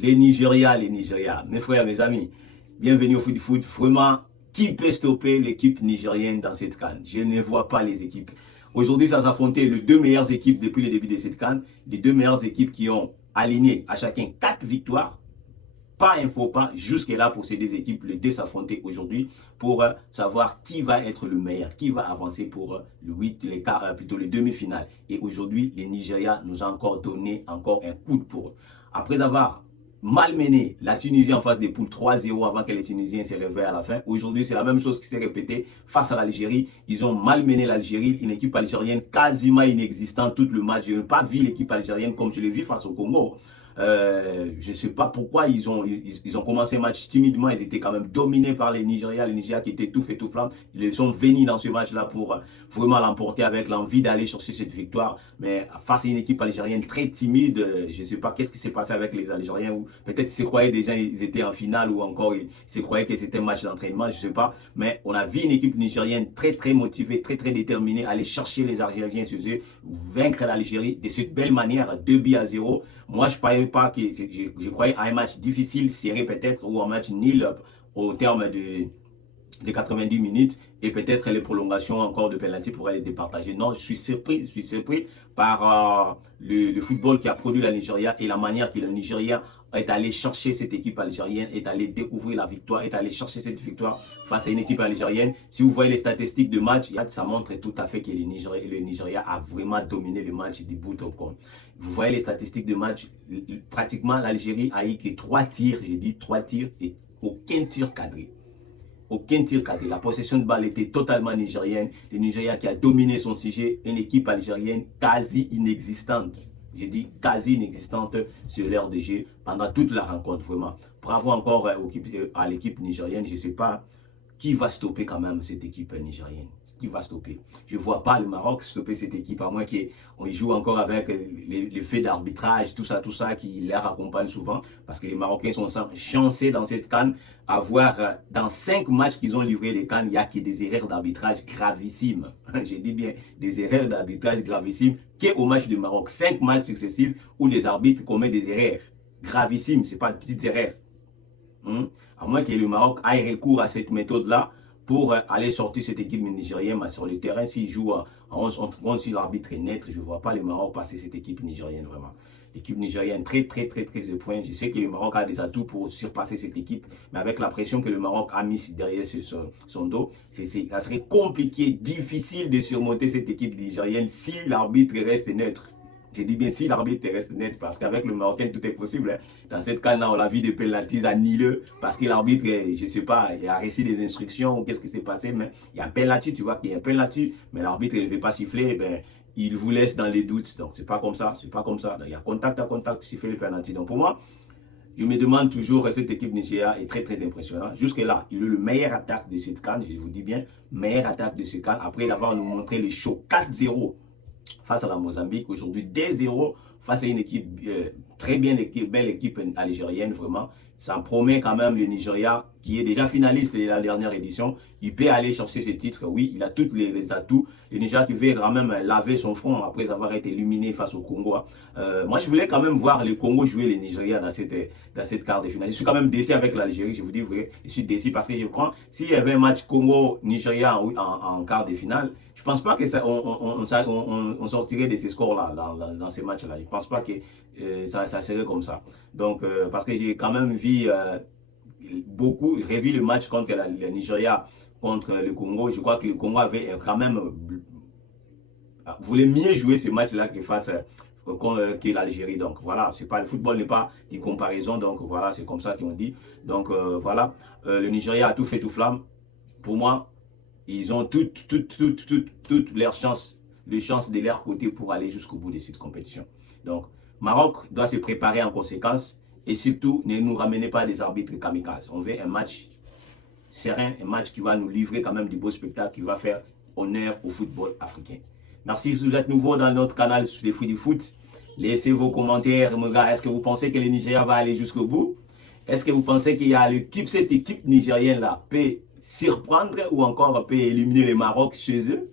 Les Nigeria, mes frères, mes amis, bienvenue au Foot. Vraiment, qui peut stopper l'équipe nigérienne dans cette CAN? Je ne vois pas les équipes. Aujourd'hui, ça s'affrontait les deux meilleures équipes depuis le début de cette CAN. Les deux meilleures équipes qui ont aligné à chacun 4 victoires. Pas un faux pas jusque-là pour ces deux équipes. Les deux s'affronter aujourd'hui pour savoir qui va être le meilleur, qui va avancer pour les demi-finales. Et aujourd'hui, les Nigeria nous ont encore donné un coup de pour. Après avoir malmené la Tunisie en phase des poules 3-0 avant que les Tunisiens se réveillent à la fin. Aujourd'hui, c'est la même chose qui s'est répétée face à l'Algérie. Ils ont malmené l'Algérie, une équipe algérienne quasiment inexistante tout le match. Je n'ai pas vu l'équipe algérienne comme je l'ai vu face au Congo. Je ne sais pas pourquoi ils ont commencé le match timidement. Ils étaient quand même dominés par les Nigeria qui étaient tout fait tout flamme. Ils sont venus dans ce match-là pour vraiment l'emporter avec l'envie d'aller chercher cette victoire. Mais face à une équipe algérienne très timide, je ne sais pas qu'est-ce qui s'est passé avec les Algériens. Ou peut-être ils se croyaient déjà qu'ils étaient en finale ou encore ils se croyaient que c'était un match d'entraînement. Je ne sais pas. Mais on a vu une équipe nigérienne très motivée, très déterminée, aller chercher les Algériens sur eux, vaincre l'Algérie de cette belle manière, 2-0. Moi, je ne croyais pas que je croyais à un match difficile, serré peut-être, ou un match nul au terme de 90 minutes et peut-être les prolongations encore de penalty pourraient les départager. Non, je suis surpris par le football qui a produit la Nigeria et la manière que le Nigeria est allé chercher cette équipe algérienne, est allé découvrir la victoire, est allé chercher cette victoire face à une équipe algérienne. Si vous voyez les statistiques de match, ça montre tout à fait que le Nigeria a vraiment dominé le match du bout au compte. Vous voyez les statistiques de match, pratiquement l'Algérie a eu que 3 tirs, j'ai dit 3 tirs et aucun tir cadré. Aucun tir cadré. La possession de balle était totalement nigérienne. Le Nigeria qui a dominé son sujet, une équipe algérienne quasi inexistante. J'ai dit quasi inexistante sur l'heure de jeu pendant toute la rencontre, vraiment. Bravo encore à l'équipe nigérienne. Je ne sais pas qui va stopper quand même cette équipe nigérienne. Qui va stopper? Je ne vois pas le Maroc stopper cette équipe, à moins qu'on joue encore avec les faits d'arbitrage, tout ça qui les accompagne souvent, parce que les Marocains sont chanceux dans cette CAN, à voir dans 5 matchs qu'ils ont livrés les CAN, il n'y a que des erreurs d'arbitrage gravissimes. Je dis bien des erreurs d'arbitrage gravissimes, qu'au match du Maroc, 5 matchs successifs où les arbitres commettent des erreurs gravissimes, ce n'est pas de petites erreurs. À moins que le Maroc aille recours à cette méthode-là, pour aller sortir cette équipe nigérienne sur le terrain. S'il joue en 11 contre 11, si l'arbitre est net, je ne vois pas le Maroc passer cette équipe nigérienne vraiment. L'équipe nigérienne très de points. Je sais que le Maroc a des atouts pour surpasser cette équipe, mais avec la pression que le Maroc a mise derrière son dos, ça serait compliqué, difficile de surmonter cette équipe nigérienne si l'arbitre reste neutre. Je dis bien si l'arbitre reste net, parce qu'avec le Marocain, tout est possible. Dans cette cas-là, on a vu des pénaltys à Nîmes, parce que l'arbitre, je ne sais pas, il a reçu des instructions ou qu'est-ce qui s'est passé, mais il y a un pénalty, tu vois qu'il y a un pénalty, mais l'arbitre ne veut pas siffler, ben, il vous laisse dans les doutes. Donc, c'est pas comme ça, Donc, il y a contact à contact, siffler le pénalty. Donc, pour moi, je me demande toujours, cette équipe Nigeria est très impressionnante. Jusque-là, il est le meilleur attaque de cette CAN, je vous dis bien, meilleur attaque de cette CAN, après d'avoir nous montré les shows 4-0 face à la Mozambique, aujourd'hui 2-0 face à une équipe très belle équipe algérienne, vraiment. Ça promet quand même le Nigeria, qui est déjà finaliste de la dernière édition. Il peut aller chercher ce titre, oui, il a tous les atouts. Le Nigeria qui veut quand même laver son front après avoir été éliminé face au Congo. Moi, je voulais quand même voir le Congo jouer le Nigeria dans cette quart de finale. Je suis quand même déçu avec l'Algérie, je vous dis vrai. Je suis déçu parce que je crois, s'il y avait un match Congo-Nigeria en quart de finale, je ne pense pas que on sortirait de ces scores-là dans ces matchs-là. Je ne pense pas que ça serait comme ça. Donc, parce que j'ai quand même vu revu le match contre le Nigeria contre le Congo. Je crois que le Congo avait quand même voulait mieux jouer ce match-là que l'Algérie. Donc voilà, le football n'est pas de comparaison. Donc voilà, c'est comme ça qu'on dit. Donc voilà, le Nigeria a tout fait tout flamme. Pour moi, ils ont toutes leurs chances, les chances de leur côté pour aller jusqu'au bout de cette compétition. Donc, Maroc doit se préparer en conséquence et surtout, ne nous ramenez pas des arbitres kamikazes. On veut un match serein, un match qui va nous livrer quand même du beau spectacle, qui va faire honneur au football africain. Merci si vous êtes nouveau dans notre canal des Foot. Laissez vos commentaires, mon gars. Est-ce que vous pensez que le Nigeria va aller jusqu'au bout? Est-ce que vous pensez qu'il y a cette équipe nigérienne-là peut surprendre ou encore peut éliminer le Maroc chez eux?